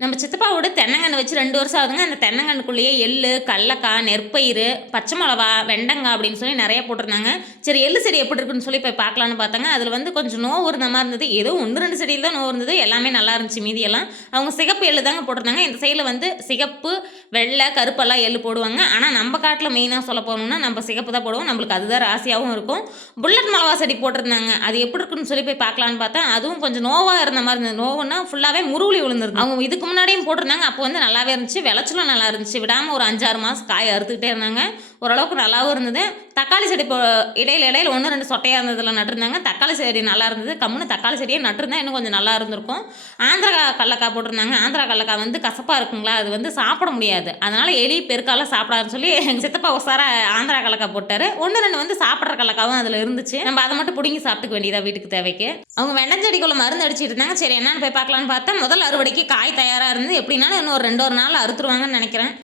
நம்ம சித்தப்பாவோட தென்னங்கன்று வச்சு 2 வருஷம் ஆகுதுங்க. அந்த தென்னங்கன்னுக்குள்ளேயே எள்ளு, கடலக்காய், நெற்பயிறு, பச்சை மொளவா, வெண்டங்காய் அப்படின்னு சொல்லி நெறைய போட்டிருந்தாங்க. சரி எள்ளு செடி எப்படி இருக்குன்னு சொல்லி போய் பார்க்கலான்னு பார்த்தாங்க. அதில வந்து கொஞ்சம் நோவு இருந்த மாரி இருந்தது. ஏதோ 1, 2 செடியில தான் நோவு இருந்தது. எல்லாமே நல்லா இருந்துச்சு மீதியெல்லாம். அவங்க சிகப்பு எள்ளு தாங்க போட்டிருந்தாங்க. இந்த சைடுல வந்து சிகப்பு, வெள்ளை, கருப்பெல்லாம் எள்ளு போடுவாங்க. ஆனா நம்ம காட்டுல மெயினா சொல்ல போனோம்னா, நம்ம சிகப்பு தான் போடுவோம். நம்மளுக்கு அதுதான் ராசியாவும் இருக்கும். புல்லட் மொளவா செடி போட்டிருந்தாங்க. அது எப்படி இருக்குன்னு சொல்லி போய் பார்க்கலான்னு பார்த்தா, அதுவும் கொஞ்சம் நோவா இருந்த மாரி இருந்தது. நோவுன்னா ஃபுல்லாவே முருவுளி விழுந்திருந்தது. அவங்க இதுக்கு முன்னாடியும் போட்டிருந்தாங்க. அப்போ வந்து நல்லாவே இருந்துச்சு. விளைச்சலும் நல்லா இருந்துச்சு. விடாம ஒரு 5, 6 மாசம் காய் அறுத்துக்கிட்டே இருந்தாங்க. ஓரளவுக்கு நல்லாவும் இருந்தது. தக்காளி செடி இடையில இடையில 1, 2 சொட்டையா இருந்ததுல நட்டிருந்தாங்க. தக்காளி செடி நல்லா இருந்தது. கம்முனு தக்காளி செடியே நட்டிருந்தா இன்னும் கொஞ்சம் நல்லா இருந்திருக்கும். ஆந்திரா கடலக்காய் போட்டிருந்தாங்க. ஆந்திரா கடலக்காய் வந்து கசப்பா இருக்குங்களா, அது வந்து சாப்பிட முடியாது. அதனால எலி, பெருக்காலாம் சாப்பிடாதுன்னு சொல்லி எங்க சித்தப்பா உசாரா ஆந்திரா கடலக்காய் போட்டாரு. 1, 2 வந்து சாப்பிடுற கடலக்காவும் அதில இருந்துச்சு. நம்ம அதை மட்டும் புடுங்கி சாப்பிட்டுக்க வேண்டியதா வீட்டுக்கு தேவைக்கு. அவங்க வெண்டஞ்செடிக்குள்ள மருந்து அடிச்சிட்டு இருந்தாங்க. சரி என்னன்னு போய் பார்க்கலான்னு பார்த்தா, முதல் அறுவடைக்கு காய் தயாரா இருந்தது. எப்படின்னாலும் இன்னும் ஒரு 2 1 நாள்ல அறுத்துருவாங்கன்னு நெனைக்கிறேன்.